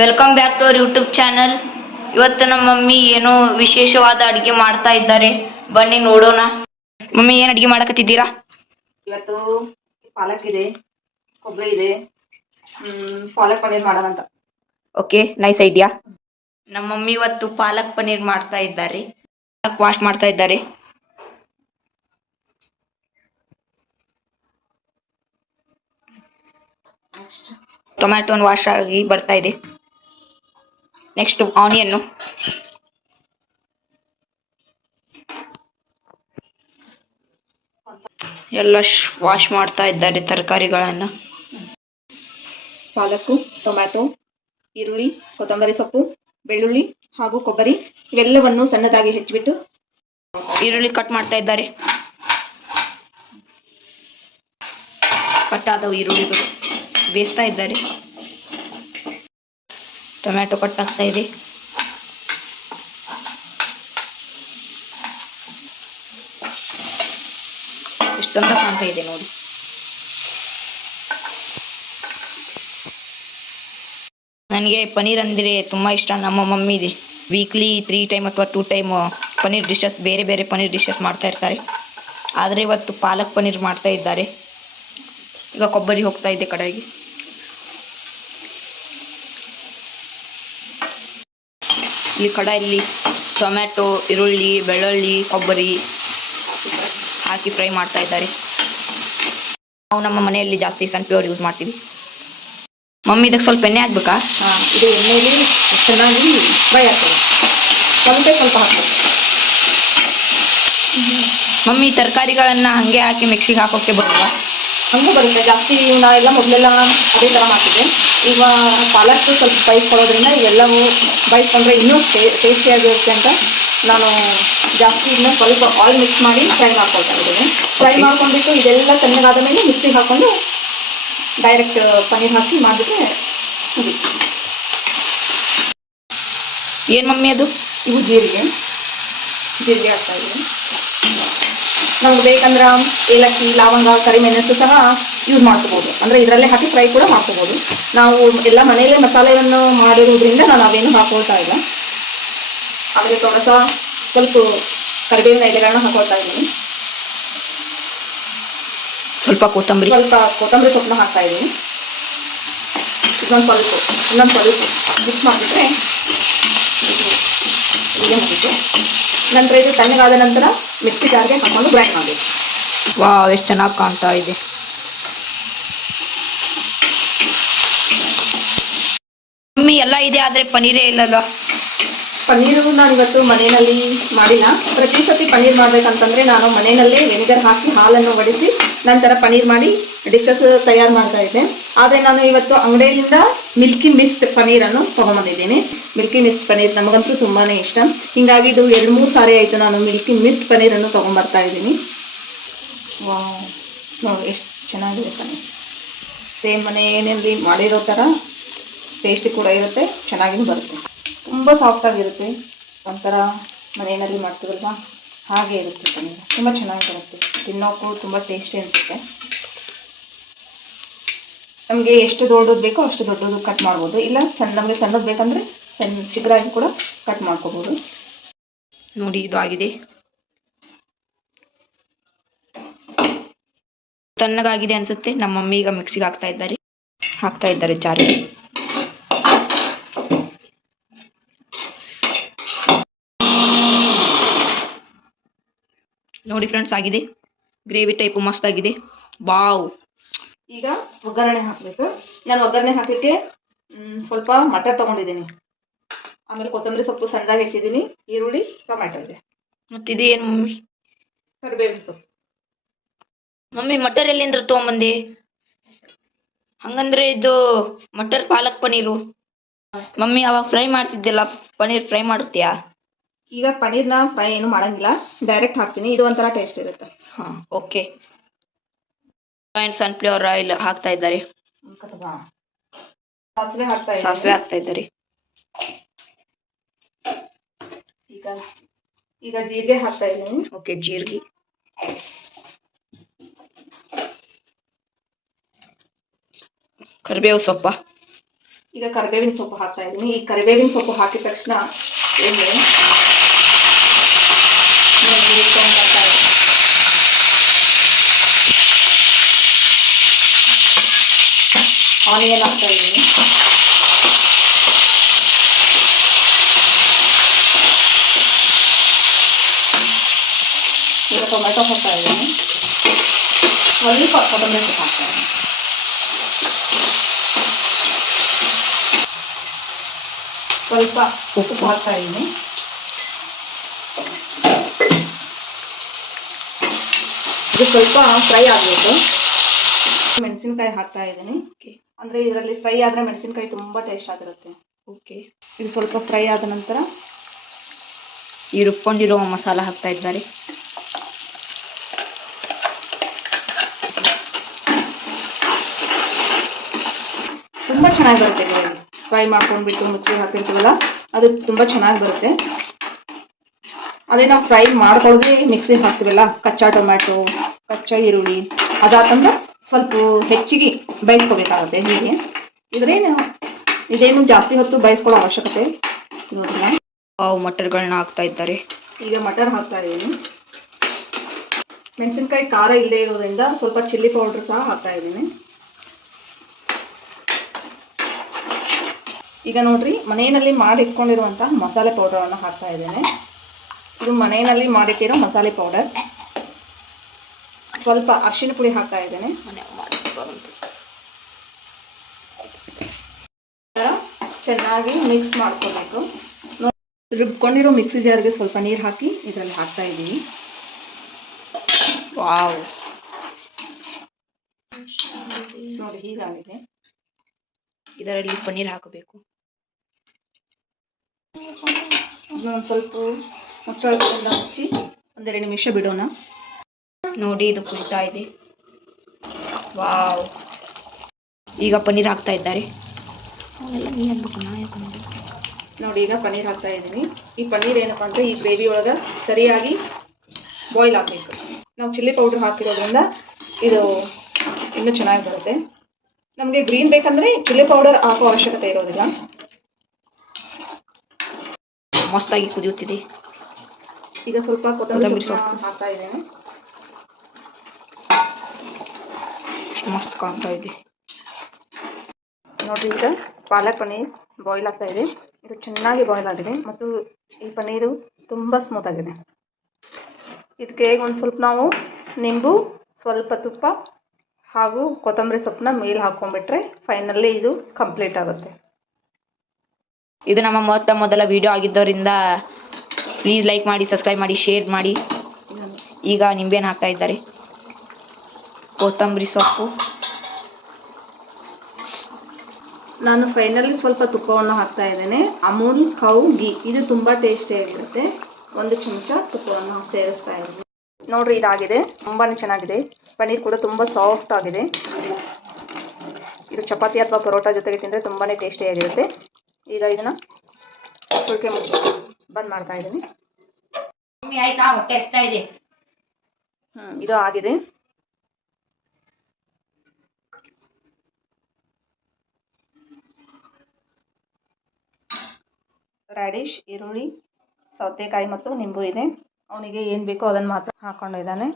Welcome back to our YouTube channel. ಇವತ್ತು ನಮ್ಮ mummy ಏನೋ ವಿಶೇಷವಾದ ಅಡಿಗೆ ಮಾಡ್ತಾ ಇದ್ದಾರೆ, ಬನ್ನಿ ನೋಡೋಣ. ಮಮ್ಮಿ ಏನ್ ಅಡಿಗೆ ಮಾಡಕತ್ತಿದ್ದೀರಾ? ಇವತ್ತು ಪಾಲಕ್ ಇದೆ, ಕೊಬ್ಬರಿ ಇದೆ, ಪಾಲಕ್ ಪನ್ನೀರ್ ಮಾಡೋಣ ಅಂತ. Okay, nice idea. ನಮ್ಮ ಮಮ್ಮಿ ಇವತ್ತು ಪಾಲಕ್ ಪನ್ನೀರ್ ಮಾಡ್ತಾ ಇದ್ದಾರೆ. ವಾಶ್ ಮಾಡ್ತಾ ಇದ್ದಾರೆ. ಟೊಮ್ಯಾಟೊ ವಾಶ್ ಆಗಿ ಬರ್ತಾ ಇದೆ. ನೆಕ್ಸ್ಟ್ ಆನಿಯನ್, ಎಲ್ಲ ವಾಶ್ ಮಾಡ್ತಾ ಇದ್ದಾರೆ ತರಕಾರಿಗಳನ್ನು. ಪಾಲಕ್ಕು, ಟೊಮ್ಯಾಟೊ, ಈರುಳ್ಳಿ, ಕೊತ್ತಂಬರಿ ಸೊಪ್ಪು, ಬೆಳ್ಳುಳ್ಳಿ ಹಾಗೂ ಕೊಬ್ಬರಿ ಇವೆಲ್ಲವನ್ನು ಸಣ್ಣದಾಗಿ ಹೆಚ್ಚಿಬಿಟ್ಟು ಈರುಳ್ಳಿ ಕಟ್ ಮಾಡ್ತಾ ಇದ್ದಾರೆ. ಕಟ್ ಆದವು ಈರುಳ್ಳಿಗಳು ಬೇಯಿಸ್ತಾ ಇದ್ದಾರೆ. ಟೊಮ್ಯಾಟೊ ಕಟ್ ಆಗ್ತಾ ಇದೆ. ಇಷ್ಟೊಂದ ಕಾಣ್ತಾ ಇದೆ ನೋಡಿ. ನನಗೆ ಪನ್ನೀರ್ ಅಂದರೆ ತುಂಬ ಇಷ್ಟ. ನಮ್ಮ ಮಮ್ಮಿ ಇದೆ ವೀಕ್ಲಿ 3 ಟೈಮ್ ಅಥವಾ 2 ಟೈಮ್ ಪನ್ನೀರ್ ಡಿಶಸ್, ಬೇರೆ ಬೇರೆ ಪನ್ನೀರ್ ಡಿಶಸ್ ಮಾಡ್ತಾ ಇರ್ತಾರೆ. ಆದರೆ ಇವತ್ತು ಪಾಲಕ್ ಪನ್ನೀರ್ ಮಾಡ್ತಾ ಇದ್ದಾರೆ. ಈಗ ಕೊಬ್ಬರಿ ಹೋಗ್ತಾ ಇದೆ ಕಡೆಗೆ. ಇಲ್ಲಿ ಕಡಾಯಲ್ಲಿ ಟೊಮ್ಯಾಟೊ, ಈರುಳ್ಳಿ, ಬೆಳ್ಳುಳ್ಳಿ, ಕೊಬ್ಬರಿ ಹಾಕಿ ಫ್ರೈ ಮಾಡ್ತಾ ಇದ್ದಾರೆ. ನಾವು ನಮ್ಮ ಮನೆಯಲ್ಲಿ ಜಾಸ್ತಿ ಸನ್ಫ್ಲವರ್ ಯೂಸ್ ಮಾಡ್ತೀವಿ. ಮಮ್ಮಿ ಇದಕ್ಕೆ ಸ್ವಲ್ಪ ಎಣ್ಣೆ ಹಾಕ್ಬೇಕಾ? ಇದು ಎಣ್ಣೆಯಲ್ಲಿ ಚೆನ್ನಾಗಿ ಫ್ರೈ ಆಗ್ತದೆ. ಸ್ವಲ್ಪ ಹಾಕ್ಬೇಕು. ಮಮ್ಮಿ ತರಕಾರಿಗಳನ್ನ ಹಂಗೆ ಹಾಕಿ ಮಿಕ್ಸಿಗೆ ಹಾಕೋಕ್ಕೆ ಬರುತ್ತಾ? ಹಂಗೂ ಬರುತ್ತೆ. ಜಾಸ್ತಿ ನಾವೆಲ್ಲ ಮೊದಲೆಲ್ಲ ಅದೇ ಥರ ಮಾಡ್ತಿದ್ದೆ. ಈಗ ಪಾಲಕ್ ಸ್ವಲ್ಪ ಬೈಸ್ಕೊಳ್ಳೋದ್ರಿಂದ ಇವೆಲ್ಲವೂ ಬೈಸ್ಕೊಂಡ್ರೆ ಇನ್ನೂ ಟೇಸ್ಟಿಯಾಗಿರುತ್ತೆ ಅಂತ ನಾನು ಜಾಸ್ತಿ ಇದನ್ನ ಸ್ವಲ್ಪ ಆಯಿಲ್ ಮಿಕ್ಸ್ ಮಾಡಿ ಫ್ರೈ ಮಾಡ್ಕೊಳ್ತಾ ಇದ್ದೀನಿ. ಫ್ರೈ ಮಾಡ್ಕೊಂಡ್ಬಿಟ್ಟು ಇದೆಲ್ಲ ತಣ್ಣಗಾದ ಮೇಲೆ ಮಿಕ್ಸಿಗೆ ಹಾಕ್ಕೊಂಡು ಡೈರೆಕ್ಟ್ ಪನ್ನೀರ್ ಹಾಕಿ ಮಾಡಿಬಿಟ್ರೆ ಮುಗೀತು. ಏನು ಮಮ್ಮಿ ಅದು? ಇವು ಜೀರಿಗೆ ಹಾಕ್ತಾ ಇದ್ದೀನಿ. ನಮ್ಗೆ ಬೇಕಂದ್ರೆ ಏಲಕ್ಕಿ, ಲವಂಗ, ಕರಿಮೆಣಸು ಸಹ ಯೂಸ್ ಮಾಡ್ಕೋಬೋದು. ಅಂದರೆ ಇದರಲ್ಲೇ ಹಾಕಿ ಫ್ರೈ ಕೂಡ ಮಾಡ್ಕೋಬೋದು. ನಾವು ಎಲ್ಲ ಮನೆಯಲ್ಲೇ ಮಸಾಲೆಯನ್ನು ಮಾಡಿರೋದ್ರಿಂದ ನಾನು ಅವೇನು ಹಾಕೊಳ್ತಾ ಇಲ್ಲ. ಆಮೇಲೆ ಸ್ವಲ್ಪ ಕರಿಬೇವಿನ ಎಲೆಗಳನ್ನ ಹಾಕೊಳ್ತಾ ಇದ್ದೀನಿ. ಸ್ವಲ್ಪ ಕೊತ್ತಂಬರಿ ಸೊಪ್ಪನ್ನ ಹಾಕ್ತಾ ಇದ್ದೀನಿ. ಇನ್ನೊಂದು ಸ್ವಲ್ಪ ಮಿಕ್ಸ್ ಮಾಡಿಬಿಟ್ರೆ ಹೀಗೆ ಮುಗಿತು. ನಂತರ ಇದು ತಣ್ಣಗಾದ ನಂತರ ಮಿಕ್ಸಿ ಜಾರ್ಗೆ ಹಾಕೊಂಡು ಗ್ರೈಂಡ್ ಮಾಡಬೇಕು. ವಾವ್, ಎಷ್ಟು ಚೆನ್ನಾಗಿ ಕಾಣ್ತಾ ಇದೆ. ಮಮ್ಮಿ ಎಲ್ಲ ಇದೆ, ಆದರೆ ಪನ್ನೀರೇ ಇಲ್ಲಲ್ಲ? ಪನ್ನೀರು ನಾನು ಇವತ್ತು ಮನೆಯಲ್ಲಿ ಮಾಡಿಲ್ಲ. ಪ್ರತಿ ಸತಿ ಪನ್ನೀರ್ ಮಾಡ್ಬೇಕಂತಂದ್ರೆ ನಾನು ಮನೆಯಲ್ಲೇ ವೆನಿಗರ್ ಹಾಕಿ ಹಾಲನ್ನು ಒಡಿಸಿ ನಂತರ ಪನ್ನೀರ್ ಮಾಡಿ ಡಿಶಸ್ ತಯಾರು ಮಾಡ್ತಾ ಇದ್ದೆ. ಆದರೆ ನಾನು ಇವತ್ತು ಅಂಗಡಿಯಿಂದ ಮಿಲ್ಕಿ ಮಿಸ್ಟ್ ಪನ್ನೀರನ್ನು ತೊಗೊಂಬಂದಿದ್ದೀನಿ. ಮಿಲ್ಕಿ ಮಿಸ್ಟ್ ಪನ್ನೀರ್ ನಮಗಂತೂ ತುಂಬಾ ಇಷ್ಟ. ಹೀಗಾಗಿ ಇದು 2-3 ಸಾರಿ ಆಯಿತು ನಾನು ಮಿಲ್ಕಿ ಮಿಸ್ಟ್ ಪನ್ನೀರನ್ನು ತೊಗೊಂಬರ್ತಾ ಇದ್ದೀನಿ. ನೋಡಿ ಎಷ್ಟು ಚೆನ್ನಾಗಿದೆ ಪನ್ನೀರ್. ಸೇಮ್ ಮನೆಯಲ್ಲಿ ಮಾಡಿರೋ ಥರ ಟೇಸ್ಟಿ ಕೂಡ ಇರುತ್ತೆ, ಚೆನ್ನಾಗಿಯೂ ಬರುತ್ತೆ. ತುಂಬ ಸಾಫ್ಟಾಗಿರುತ್ತೆ. ಒಂಥರ ಮನೆಯಲ್ಲಿ ಮಾಡ್ತೀವಲ್ವ ಹಾಗೆ ಇರುತ್ತೆ ಪನ್ನೀರ್. ತುಂಬ ಚೆನ್ನಾಗಿ ಬರುತ್ತೆ. ತಿನ್ನೋಕ್ಕೂ ತುಂಬ ಟೇಸ್ಟಿ ಅನಿಸುತ್ತೆ. ನಮಗೆ ಎಷ್ಟು ದೊಡ್ಡದು ಬೇಕೋ ಅಷ್ಟು ದೊಡ್ಡದು ಕಟ್ ಮಾಡ್ಬೋದು. ಇಲ್ಲ ನಮಗೆ ಸಣ್ಣದು ಬೇಕಂದರೆ ಚಿಕ್ಕದಾಗಿ ಕೂಡ ಕಟ್ ಮಾಡ್ಕೋಬೋದು. ನೋಡಿ, ಇದು ಆಗಿದೆ. ತಣ್ಣಗಾಗಿದೆ ಅನಿಸುತ್ತೆ. ನಮ್ಮ ಮಮ್ಮಿ ಈಗ ಮಿಕ್ಸಿಗೆ ಹಾಕ್ತಾ ಇದ್ದಾರೆ ಜಾರಿಗೆ. ನೋಡಿ ಫ್ರೆಂಡ್ಸ್, ಆಗಿದೆ. ಗ್ರೇವಿ ಟೈಪ್ ಮಸ್ತ್ ಆಗಿದೆ. ವಾವ್. ಈಗ ಒಗ್ಗರಣೆ ಹಾಕಬೇಕು. ನಾನು ಒಗ್ಗರಣೆ ಹಾಕಲಿಕ್ಕೆ ಸ್ವಲ್ಪ ಮಟರ್ ತೊಗೊಂಡಿದ್ದೀನಿ. ಆಮೇಲೆ ಕೊತ್ತಂಬರಿ ಸೊಪ್ಪು ಸಣ್ಣದಾಗಿ ಹೆಚ್ಚಿದ್ದೀನಿ. ಈರುಳ್ಳಿ, ಟೊಮ್ಯಾಟೊ ಇದೆ. ಮತ್ತಿದು ಏನು ಮಮ್ಮಿ? ಕರಿಬೇವಿನ ಸೊಪ್ಪು. ಮಮ್ಮಿ ಮಟರ್ ಎಲ್ಲಿಂದ ತೊಗೊಂಬಂದೆ? ಹಂಗಂದ್ರೆ ಇದು ಮಟರ್ ಪಾಲಕ್ ಪನ್ನೀರು. ಮಮ್ಮಿ ಅವಾಗ ಫ್ರೈ ಮಾಡ್ತಿದ್ದಿಲ್ಲ, ಪನ್ನೀರ್ ಫ್ರೈ ಮಾಡುತ್ತೀಯಾ? ಈಗ ಪನ್ನೀರ್ನ ಫ್ರೈ ಏನು ಮಾಡಂಗಿಲ್ಲ, ಡೈರೆಕ್ಟ್ ಹಾಕ್ತೀನಿ. ಇದು ಒಂಥರ ಟೇಸ್ಟ್ ಇರುತ್ತೆ. ಹಾಂ, ಓಕೆ. ಸನ್ಫ್ಲವರ್ ಆಯಿಲ್ ಹಾಕ್ತಾ ಇದ್ದಾರೆ. ಸಾಸಿವೆ ಹಾಕ್ತಾ ಇದ್ದಾರೆ. ಈಗ ಜೀರಿಗೆ ಹಾಕ್ತಾ ಇದ್ದೀನಿ. ಓಕೆ, ಜೀರಿಗೆ, ಕರಿಬೇವು ಸೊಪ್ಪ, ಈಗ ಕರಿಬೇವಿನ ಸೊಪ್ಪು ಹಾಕ್ತಾ ಇದ್ದೀನಿ. ಈ ಕರಿಬೇವಿನ ಸೊಪ್ಪು ಹಾಕಿದ ತಕ್ಷಣ ಎಣ್ಣೆ ಬರ್ತಾ ಇದೆ. ಆನಿಯನ್ ಹಾಕ್ತಾ ಇದ್ದೀನಿ. ಈಗ ಟೊಮೆಟೊ ಹಾಕ್ತಾ ಇದ್ದೀನಿ. ಸ್ವಲ್ಪ ಕೊತ್ತಂಬರಿ ಸೊಪ್ಪು ಹಾಕ್ತಾ ಇದ್ದೀನಿ. ಸ್ವಲ್ಪ ಉಪ್ಪು ಹಾಕ್ತಾ ಇದ್ದೀನಿ. ಇದು ಸ್ವಲ್ಪ ಫ್ರೈ ಆಗಬೇಕು. ಮೆಣಸಿನ್ಕಾಯಿ ಹಾಕ್ತಾ ಇದ್ದೀನಿ. ಅಂದರೆ ಇದರಲ್ಲಿ ಫ್ರೈ ಆದರೆ ಮೆಣಸಿನ್ಕಾಯಿ ತುಂಬ ಟೇಸ್ಟ್ ಆಗಿರುತ್ತೆ. ಓಕೆ, ಇದು ಸ್ವಲ್ಪ ಫ್ರೈ ಆದ ನಂತರ ಈ ರುಬ್ಕೊಂಡಿರೋ ಮಸಾಲ ಹಾಕ್ತಾ ಇದ್ದಾರೆ. ತುಂಬ ಚೆನ್ನಾಗಿ ಬರುತ್ತೆ. ಫ್ರೈ ಮಾಡ್ಕೊಂಡ್ಬಿಟ್ಟು ಮುಚ್ಚಿ ಹಾಕಿರ್ತೀವಲ್ಲ, ಅದು ತುಂಬ ಚೆನ್ನಾಗಿ ಬರುತ್ತೆ. ಅದೇ ನಾವು ಫ್ರೈ ಮಾಡ್ಕೊಳ್ಳೋದೇ ಮಿಕ್ಸಿಗೆ ಹಾಕ್ತೀವಲ್ಲ, ಕಚ್ಚಾ ಟೊಮ್ಯಾಟೊ, ಕಚ್ಚಾ ಈರುಳ್ಳಿ, ಅದಾತಂದ್ರೆ ಸ್ವಲ್ಪ ಹೆಚ್ಚಿಗೆ ಬೇಯಿಸ್ಕೋಬೇಕಾಗುತ್ತೆ. ಹೀಗೆ ಇದೇನು ಜಾಸ್ತಿ ಹೊತ್ತು ಬೇಯಿಸ್ಕೊಳ್ಳೋ ಅವಶ್ಯಕತೆ ನೋಡಿಲ್ಲ. ಮಟರ್ಗಳನ್ನ ಹಾಕ್ತಾ ಇದ್ದಾರೆ. ಈಗ ಮಟರ್ ಹಾಕ್ತಾ ಇದ್ದೀನಿ. ಮೆಣಸಿನ್ಕಾಯಿ ಖಾರ ಇಲ್ಲದೆ ಇರೋದ್ರಿಂದ ಸ್ವಲ್ಪ ಚಿಲ್ಲಿ ಪೌಡರ್ ಸಹ ಹಾಕ್ತಾ ಇದ್ದೀನಿ. ಈಗ ನೋಡ್ರಿ, ಮನೆಯಲ್ಲಿ ಮಾಡಿಟ್ಕೊಂಡಿರುವಂತಹ ಮಸಾಲೆ ಪೌಡರನ್ನು ಹಾಕ್ತಾ ಇದ್ದೇನೆ. ಇದು ಮನೆಯಲ್ಲಿ ಮಾಡಿಟ್ಟಿರೋ ಮಸಾಲೆ ಪೌಡರ್. ಸ್ವಲ್ಪ ಅರಿಶಿನ ಪುಡಿ ಹಾಕ್ತಾ ಇದ್ದೇನೆ. ಚೆನ್ನಾಗಿ ಮಿಕ್ಸ್ ಮಾಡ್ಕೋಬೇಕು. ರುಬ್ಕೊಂಡಿರೋ ಮಿಕ್ಸಿ ಜಾರ್ಗೆ ಸ್ವಲ್ಪ ನೀರು ಹಾಕಿ ಇದರಲ್ಲಿ ಹಾಕ್ತಾ ಇದ್ದೀವಿ. ವಾವ್, ನೋಡಿ ಹೀಗಾಗಿದೆ. ಇದರಲ್ಲಿ ಪನ್ನೀರ್ ಹಾಕಬೇಕು. ಒಂದು ಸ್ವಲ್ಪ ಮುಚ್ಚಳದಿಂದ ಮುಚ್ಚಿ 1-2 ನಿಮಿಷ ಬಿಡೋಣ. ನೋಡಿ, ಇದು ಕುದಿತಾ ಇದೆ. ವಾವ್, ಈಗ ಪನ್ನೀರ್ ಹಾಕ್ತಾ ಇದ್ದಾರೆ. ನೋಡಿ, ಈಗ ಪನ್ನೀರ್ ಹಾಕ್ತಾ ಇದ್ದೀನಿ. ಈ ಪನ್ನೀರ್ ಏನಪ್ಪ ಅಂದರೆ ಈ ಗ್ರೇವಿ ಒಳಗೆ ಸರಿಯಾಗಿ ಬಾಯ್ಲ್ ಆಗಬೇಕು. ನಾವು ಚಿಲ್ಲಿ ಪೌಡರ್ ಹಾಕಿರೋದ್ರಿಂದ ಇದು ಇನ್ನೂ ಚೆನ್ನಾಗಿ ಬರುತ್ತೆ. ನಮಗೆ ಗ್ರೀನ್ ಬೇಕಂದರೆ ಚಿಲ್ಲಿ ಪೌಡರ್ ಹಾಕೋ ಅವಶ್ಯಕತೆ ಇರೋದಿಲ್ಲ. ಮಸ್ತಾಗಿ ಕುದಿಯುತ್ತಿದೆ. ಈಗ ಸ್ವಲ್ಪ ಕೊತ್ತಂಬರಿ ಸೊಪ್ಪು ಹಾಕ್ತಾ ಇದ್ದೇನೆ. ಮಸ್ತ್ ಕಾಣ್ತಾ ಇದೆ. ನೋಡಿರಿ, ಈಗ ಪಾಲಕ್ ಪನ್ನೀರ್ ಬಾಯ್ಲ್ ಆಗ್ತಾ ಇದೆ. ಇದು ಚೆನ್ನಾಗಿ ಬಾಯ್ಲ್ ಆಗಿದೆ ಮತ್ತು ಈ ಪನ್ನೀರು ತುಂಬ ಸ್ಮೂತ್ ಆಗಿದೆ. ಇದಕ್ಕೆ ಒಂದು ಸ್ವಲ್ಪ ನಾವು ನಿಂಬು, ಸ್ವಲ್ಪ ತುಪ್ಪ ಹಾಗೂ ಕೊತ್ತಂಬರಿ ಸೊಪ್ಪನ್ನ ಮೇಲೆ ಹಾಕ್ಕೊಂಡ್ಬಿಟ್ರೆ ಫೈನಲ್ಲಿ ಇದು ಕಂಪ್ಲೀಟ್ ಆಗುತ್ತೆ. ಇದು ನಮ್ಮ ಮೊದಲ ವಿಡಿಯೋ ಆಗಿದ್ದರಿಂದ ಪ್ಲೀಸ್ ಲೈಕ್ ಮಾಡಿ, ಸಬ್ಸ್ಕ್ರೈಬ್ ಮಾಡಿ, ಶೇರ್ ಮಾಡಿ. ಈಗ ನಿಂಬೆಹಣ್ಣು ಹಾಕ್ತಾ ಇದ್ದಾರೆ, ಕೊತ್ತಂಬರಿ ಸೊಪ್ಪು. ನಾನು ಫೈನಲಿ ಸ್ವಲ್ಪ ತುಪ್ಪವನ್ನು ಹಾಕ್ತಾ ಇದ್ದೇನೆ. ಅಮೂಲ್ ಕೌ ಗೀ, ಇದು ತುಂಬ ಟೇಸ್ಟಿಯಾಗಿರುತ್ತೆ. 1 ಚಮಚ ತುಪ್ಪವನ್ನು ಸೇರಿಸ್ತಾ ಇದ್ದೀನಿ. ನೋಡ್ರಿ, ಇದಾಗಿದೆ. ತುಂಬಾ ಚೆನ್ನಾಗಿದೆ. ಪನ್ನೀರ್ ಕೂಡ ತುಂಬ ಸಾಫ್ಟ್ ಆಗಿದೆ. ಇದು ಚಪಾತಿ ಅಥವಾ ಪರೋಟ ಜೊತೆಗೆ ತಿಂದರೆ ತುಂಬಾ ಟೇಸ್ಟಿಯಾಗಿರುತ್ತೆ. ಈಗ ಇದನ್ನು ಸುಳ್ಕೆ ಬಂದ್ ಮಾಡ್ತಾ ಇದ್ದೀನಿ. ಇದು ಆಗಿದೆ. ರ್ಯಾಡಿಶ್, ಈರುಳ್ಳಿ, ಸೌತೆಕಾಯಿ ಮತ್ತು ನಿಂಬು ಇದೆ. ಅವನಿಗೆ ಏನು ಬೇಕೋ ಅದನ್ನು ಮಾತ್ರ ಹಾಕ್ಕೊಂಡಿದ್ದಾನೆ.